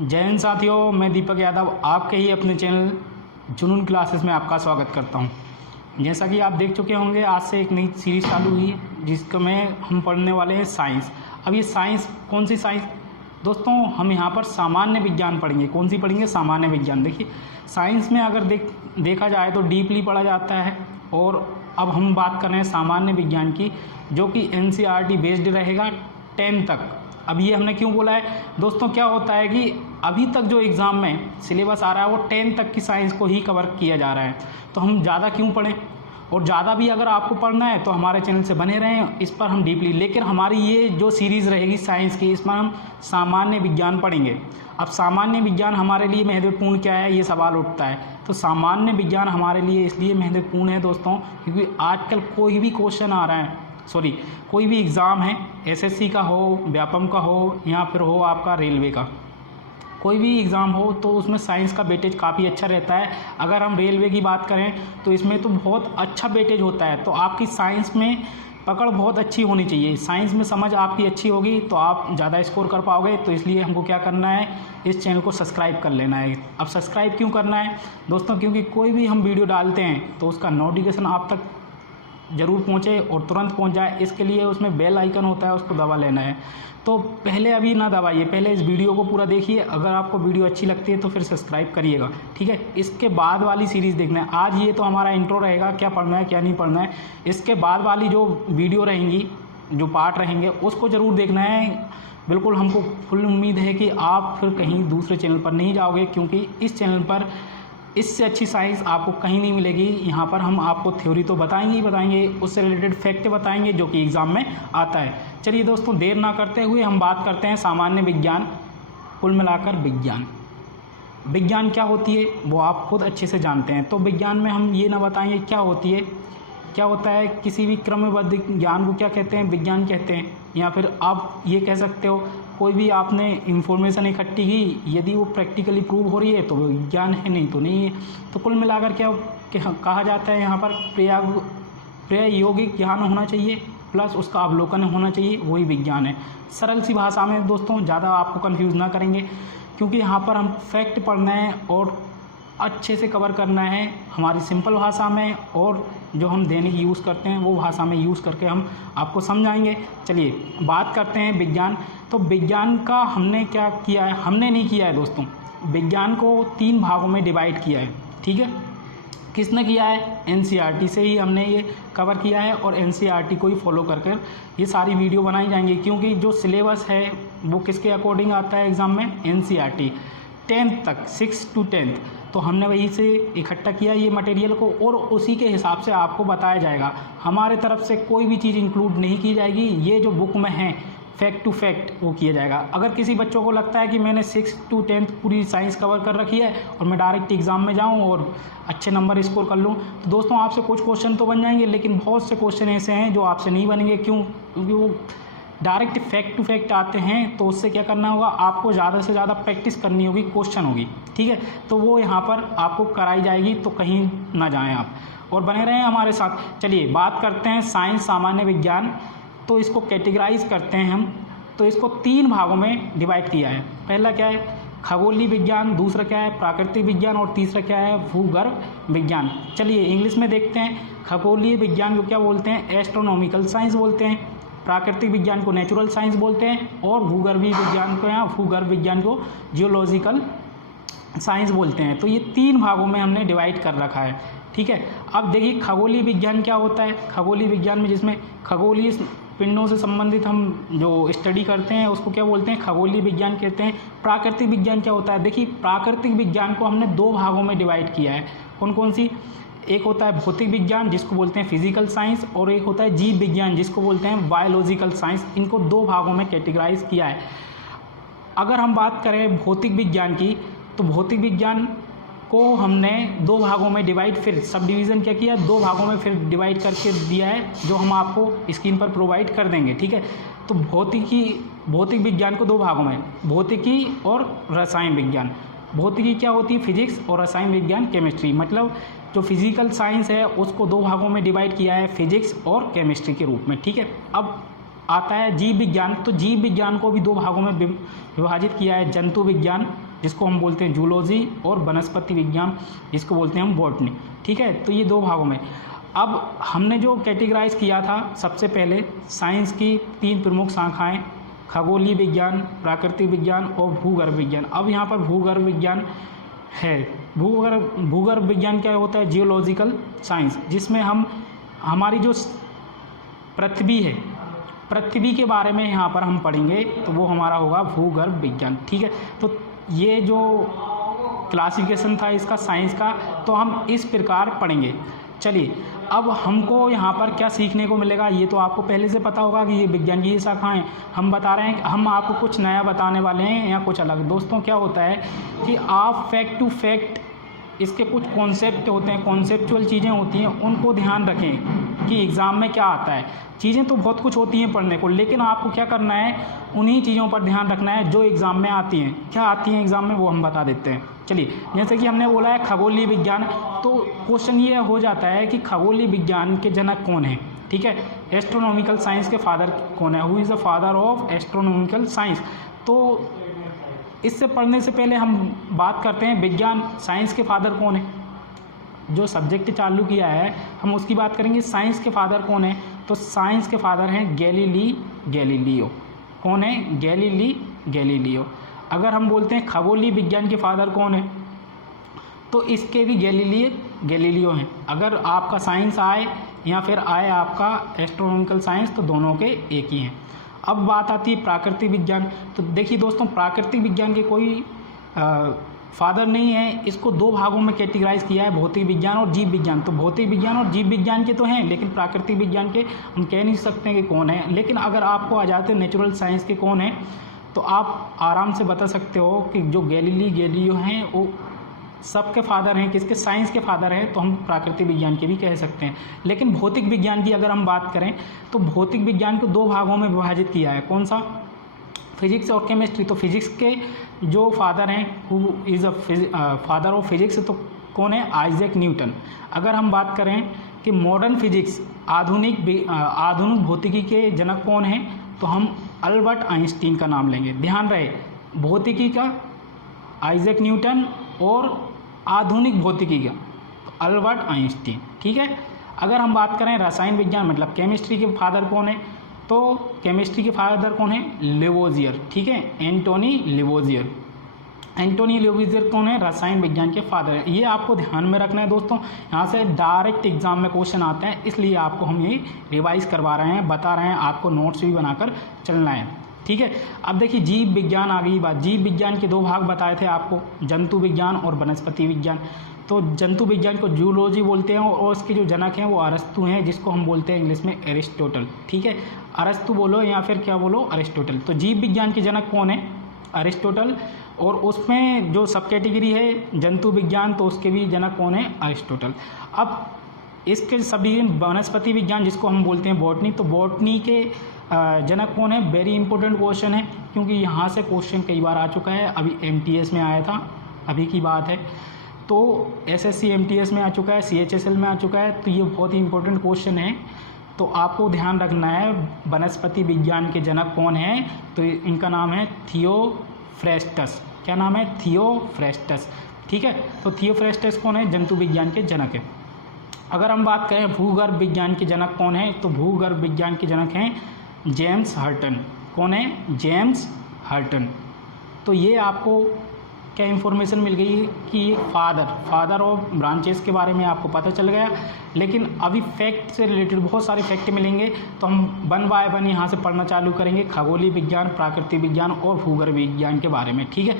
जय हिंद साथियों, मैं दीपक यादव आपके ही अपने चैनल जुनून क्लासेस में आपका स्वागत करता हूं। जैसा कि आप देख चुके होंगे, आज से एक नई सीरीज़ चालू हुई है जिसको हम पढ़ने वाले हैं साइंस। अब ये साइंस कौन सी साइंस दोस्तों, हम यहाँ पर सामान्य विज्ञान पढ़ेंगे। कौन सी पढ़ेंगे? सामान्य विज्ञान। देखिए, साइंस में अगर देखा जाए तो डीपली पढ़ा जाता है, और अब हम बात कर रहे हैं सामान्य विज्ञान की, जो कि NCERT बेस्ड रहेगा 10 तक। अब ये हमने क्यों बोला है दोस्तों? क्या होता है कि अभी तक जो एग्ज़ाम में सिलेबस आ रहा है वो 10 तक की साइंस को ही कवर किया जा रहा है, तो हम ज़्यादा क्यों पढ़ें। और ज़्यादा भी अगर आपको पढ़ना है तो हमारे चैनल से बने रहें, इस पर हम डीपली। लेकिन हमारी ये जो सीरीज़ रहेगी साइंस की, इसमें हम सामान्य विज्ञान पढ़ेंगे। अब सामान्य विज्ञान हमारे लिए महत्वपूर्ण क्या है, ये सवाल उठता है। तो सामान्य विज्ञान हमारे लिए इसलिए महत्वपूर्ण है दोस्तों, क्योंकि आजकल कोई भी क्वेश्चन आ रहा है, कोई भी एग्ज़ाम है, SSC का हो, व्यापम का हो, या फिर हो आपका रेलवे का, कोई भी एग्ज़ाम हो, तो उसमें साइंस का वेटेज काफ़ी अच्छा रहता है। अगर हम रेलवे की बात करें तो इसमें तो बहुत अच्छा वेटेज होता है। तो आपकी साइंस में पकड़ बहुत अच्छी होनी चाहिए, साइंस में समझ आपकी अच्छी होगी तो आप ज़्यादा स्कोर कर पाओगे। तो इसलिए हमको क्या करना है, इस चैनल को सब्सक्राइब कर लेना है। अब सब्सक्राइब क्यों करना है दोस्तों? क्योंकि कोई भी हम वीडियो डालते हैं तो उसका नोटिफिकेशन आप तक ज़रूर पहुँचे और तुरंत पहुँच जाए। इसके लिए उसमें बेल आइकन होता है, उसको दबा लेना है। तो पहले अभी ना दबाइए, पहले इस वीडियो को पूरा देखिए। अगर आपको वीडियो अच्छी लगती है तो फिर सब्सक्राइब करिएगा, ठीक है। इसके बाद वाली सीरीज़ देखना है। आज ये तो हमारा इंट्रो रहेगा, क्या पढ़ना है क्या नहीं पढ़ना है। इसके बाद वाली जो वीडियो रहेंगी, जो पार्ट रहेंगे, उसको ज़रूर देखना है। बिल्कुल हमको फुल उम्मीद है कि आप फिर कहीं दूसरे चैनल पर नहीं जाओगे, क्योंकि इस चैनल पर इससे अच्छी साइंस आपको कहीं नहीं मिलेगी। यहाँ पर हम आपको थ्योरी तो बताएंगे ही बताएंगे, उससे रिलेटेड फैक्ट बताएंगे जो कि एग्ज़ाम में आता है। चलिए दोस्तों, देर ना करते हुए हम बात करते हैं सामान्य विज्ञान। कुल मिलाकर विज्ञान क्या होती है वो आप खुद अच्छे से जानते हैं। तो विज्ञान में हम ये ना बताएंगे क्या होती है, क्या होता है। किसी भी क्रमबद्ध ज्ञान को क्या कहते हैं? विज्ञान कहते हैं। या फिर आप ये कह सकते हो, कोई भी आपने इंफॉर्मेशन इकट्ठी की, यदि वो प्रैक्टिकली प्रूव हो रही है तो वो विज्ञान है, नहीं तो नहीं है। तो कुल मिलाकर क्या कहा जाता है, यहाँ पर प्रायोगिक ज्ञान होना चाहिए प्लस उसका अवलोकन होना चाहिए, वही विज्ञान है। सरल सी भाषा में दोस्तों, ज़्यादा आपको कंफ्यूज ना करेंगे, क्योंकि यहाँ पर हम फैक्ट पढ़ना है और अच्छे से कवर करना है हमारी सिंपल भाषा में, और जो हम दैनिक यूज़ करते हैं वो भाषा में यूज़ करके हम आपको समझाएंगे। चलिए बात करते हैं विज्ञान। तो विज्ञान का हमने क्या किया है, हमने नहीं किया है दोस्तों, विज्ञान को 3 भागों में डिवाइड किया है, ठीक है। किसने किया है? NCERT से ही हमने ये कवर किया है, और NCERT को ही फॉलो कर ये सारी वीडियो बनाई जाएंगी, क्योंकि जो सिलेबस है वो किसके अकॉर्डिंग आता है एग्ज़ाम में? NCERT 10th तक, 6 to 10th। तो हमने वहीं से इकट्ठा किया ये मटेरियल को, और उसी के हिसाब से आपको बताया जाएगा। हमारे तरफ से कोई भी चीज़ इंक्लूड नहीं की जाएगी, ये जो बुक में है फैक्ट टू फैक्ट वो किया जाएगा। अगर किसी बच्चों को लगता है कि मैंने 6 to 10th पूरी साइंस कवर कर रखी है और मैं डायरेक्ट एग्ज़ाम में जाऊं और अच्छे नंबर स्कोर कर लूं, तो दोस्तों आपसे कुछ क्वेश्चन तो बन जाएंगे, लेकिन बहुत से क्वेश्चन ऐसे हैं जो आपसे नहीं बनेंगे। क्यों? क्योंकि वो डायरेक्ट फैक्ट टू फैक्ट आते हैं। तो उससे क्या करना होगा, आपको ज़्यादा से ज़्यादा प्रैक्टिस करनी होगी, क्वेश्चन होगी, ठीक है। तो वो यहाँ पर आपको कराई जाएगी, तो कहीं ना जाएं आप, और बने रहें हमारे साथ। चलिए बात करते हैं साइंस, सामान्य विज्ञान। तो इसको कैटेगराइज करते हैं हम। तो इसको 3 भागों में डिवाइड किया है। पहला क्या है? खगोलीय विज्ञान। दूसरा क्या है? प्राकृतिक विज्ञान। और तीसरा क्या है? भूगर्भ विज्ञान। चलिए इंग्लिश में देखते हैं। खगोलीय विज्ञान को क्या बोलते हैं? एस्ट्रोनॉमिकल साइंस बोलते हैं। प्राकृतिक विज्ञान को नेचुरल साइंस बोलते हैं, और भूगर्भीय विज्ञान को या भूगर्भ विज्ञान को जियोलॉजिकल साइंस बोलते हैं। तो ये 3 भागों में हमने डिवाइड कर रखा है, ठीक है। अब देखिए खगोलीय विज्ञान क्या होता है। खगोलीय विज्ञान में जिसमें खगोलीय पिंडों से संबंधित हम जो स्टडी करते हैं उसको क्या बोलते हैं? खगोलीय विज्ञान कहते हैं। प्राकृतिक विज्ञान क्या होता है? देखिए प्राकृतिक विज्ञान को हमने 2 भागों में डिवाइड किया है। कौन कौन सी? एक होता है भौतिक विज्ञान जिसको बोलते हैं फिजिकल साइंस, और एक होता है जीव विज्ञान जिसको बोलते हैं बायोलॉजिकल साइंस। इनको 2 भागों में कैटेगराइज किया है। अगर हम बात करें भौतिक विज्ञान की, तो भौतिक विज्ञान को हमने 2 भागों में डिवाइड, फिर सब डिवीज़न क्या किया, 2 भागों में फिर डिवाइड करके दिया है, जो हम आपको स्क्रीन पर प्रोवाइड कर देंगे, ठीक है। तो भौतिक विज्ञान को 2 भागों में, भौतिकी और रसायन विज्ञान। भौतिकी क्या होती है? फिजिक्स, और रसायन विज्ञान केमिस्ट्री। मतलब जो फिजिकल साइंस है उसको 2 भागों में डिवाइड किया है, फिजिक्स और केमिस्ट्री के रूप में, ठीक है। अब आता है जीव विज्ञान। तो जीव विज्ञान को भी 2 भागों में विभाजित किया है, जंतु विज्ञान जिसको हम बोलते हैं जूलॉजी, और वनस्पति विज्ञान जिसको बोलते हैं हम बॉटनी। ठीक है, तो ये 2 भागों में। अब हमने जो कैटेगराइज किया था सबसे पहले साइंस की 3 प्रमुख शाखाएं, खगोलीय विज्ञान, प्राकृतिक विज्ञान और भूगर्भ विज्ञान। अब यहाँ पर भूगर्भ विज्ञान है। भूगर्भ विज्ञान क्या होता है? जियोलॉजिकल साइंस, जिसमें हम हमारी जो पृथ्वी है, पृथ्वी के बारे में यहाँ पर हम पढ़ेंगे, तो वो हमारा होगा भूगर्भ विज्ञान। ठीक है, तो ये जो क्लासिफिकेशन था इसका साइंस का, तो हम इस प्रकार पढ़ेंगे। चलिए, अब हमको यहाँ पर क्या सीखने को मिलेगा, ये तो आपको पहले से पता होगा कि ये विज्ञान की ये शाखाएँ। हम बता रहे हैं, हम आपको कुछ नया बताने वाले हैं या कुछ अलग। दोस्तों क्या होता है कि आप फैक्ट टू फैक्ट इसके कुछ कॉन्सेप्ट होते हैं, कॉन्सेप्चुअल चीज़ें होती हैं, उनको ध्यान रखें कि एग्ज़ाम में क्या आता है। चीज़ें तो बहुत कुछ होती हैं पढ़ने को, लेकिन आपको क्या करना है, उन्हीं चीज़ों पर ध्यान रखना है जो एग्ज़ाम में आती हैं। क्या आती हैं एग्ज़ाम में, वो हम बता देते हैं। चलिए, जैसे कि हमने बोला है खगोलीय विज्ञान, तो क्वेश्चन ये हो जाता है कि खगोलीय विज्ञान के जनक कौन है। ठीक है, एस्ट्रोनॉमिकल साइंस के फादर कौन है, who is the father of astronomical science. तो इससे पढ़ने से पहले हम बात करते हैं विज्ञान साइंस के फादर कौन है। जो सब्जेक्ट चालू किया है हम उसकी बात करेंगे, साइंस के फादर कौन है। तो साइंस के फादर हैं गैलीलियो। कौन है? गैलीलियो। अगर हम बोलते हैं खगोलीय विज्ञान के फादर कौन है, तो इसके भी गैलीलियो हैं। अगर आपका साइंस आए या फिर आए आपका एस्ट्रोनॉमिकल साइंस, तो दोनों के एक ही हैं। अब बात आती है प्राकृतिक विज्ञान। तो देखिए दोस्तों, प्राकृतिक विज्ञान के कोई फादर नहीं है। इसको 2 भागों में कैटेगराइज किया है, भौतिक विज्ञान और जीव विज्ञान। तो भौतिक विज्ञान और जीव विज्ञान के तो हैं, लेकिन प्राकृतिक विज्ञान के हम कह नहीं सकते कि कौन है। लेकिन अगर आपको आ जाते नेचुरल साइंस के कौन है, तो आप आराम से बता सकते हो कि जो गैलीलियो हैं वो सबके फादर हैं। किसके? साइंस के फादर हैं। तो हम प्राकृतिक विज्ञान के भी कह सकते हैं। लेकिन भौतिक विज्ञान की अगर हम बात करें, तो भौतिक विज्ञान को 2 भागों में विभाजित किया है। कौन सा? फिजिक्स और केमिस्ट्री। तो फिजिक्स के जो फादर हैं, who is a father of physics, तो कौन है? Isaac Newton. अगर हम बात करें कि मॉडर्न फिजिक्स, आधुनिक भौतिकी के जनक कौन हैं, तो हम अल्बर्ट आइंस्टीन का नाम लेंगे। ध्यान रहे, भौतिकी का आइजैक न्यूटन और आधुनिक भौतिकी का अल्बर्ट आइंस्टीन। ठीक है, अगर हम बात करें रसायन विज्ञान मतलब केमिस्ट्री के फादर कौन है, तो केमिस्ट्री के फादर कौन है? लेवोजियर। ठीक है, एंटोनी लेवोजियर। एंटोनी लेवोजियर कौन है? रसायन विज्ञान के फादर है। ये आपको ध्यान में रखना है दोस्तों, यहाँ से डायरेक्ट एग्जाम में क्वेश्चन आते हैं, इसलिए आपको हम ये रिवाइज करवा रहे हैं, बता रहे हैं, आपको नोट्स भी बनाकर चलना है। ठीक है, अब देखिए जीव विज्ञान आ गई बात। जीव विज्ञान के 2 भाग बताए थे आपको, जंतु विज्ञान और वनस्पति विज्ञान। तो जंतु विज्ञान को जूलॉजी बोलते हैं, और इसके जो जनक हैं वो अरस्तु हैं, जिसको हम बोलते हैं इंग्लिश में एरिस्टोटल। ठीक है, अरस्तु बोलो या फिर क्या बोलो, अरिस्टोटल। तो जीव विज्ञान के जनक कौन है? अरिस्टोटल। और उसमें जो सब कैटेगरी है जंतु विज्ञान, तो उसके भी जनक कौन है? अरिस्टोटल। अब इसके सभी वनस्पति विज्ञान जिसको हम बोलते हैं बॉटनी, तो बॉटनी के जनक कौन है? वेरी इंपॉर्टेंट क्वेश्चन है, क्योंकि यहाँ से क्वेश्चन कई बार आ चुका है। अभी MTS में आया था, अभी की बात है, तो SSC MTS में आ चुका है, CHSL में आ चुका है। तो ये बहुत ही इंपॉर्टेंट क्वेश्चन है, तो आपको ध्यान रखना है वनस्पति विज्ञान के जनक कौन है। तो इनका नाम है थियोफ्रेस्टस। क्या नाम है? थियोफ्रेस्टस। ठीक है, तो थियोफ्रेस्टस कौन है? जंतु विज्ञान के जनक है। अगर हम बात करें भूगर्भ विज्ञान के जनक कौन है, तो भूगर्भ विज्ञान के जनक हैं जेम्स हटन। कौन है? James Hutton. तो ये आपको क्या इन्फॉर्मेशन मिल गई कि ये फादर ऑफ ब्रांचेस के बारे में आपको पता चल गया। लेकिन अभी फैक्ट से रिलेटेड बहुत सारे फैक्ट मिलेंगे, तो हम 1 बाय 1 यहाँ से पढ़ना चालू करेंगे, खगोलीय विज्ञान, प्राकृतिक विज्ञान और भूगर्भ विज्ञान के बारे में। ठीक है,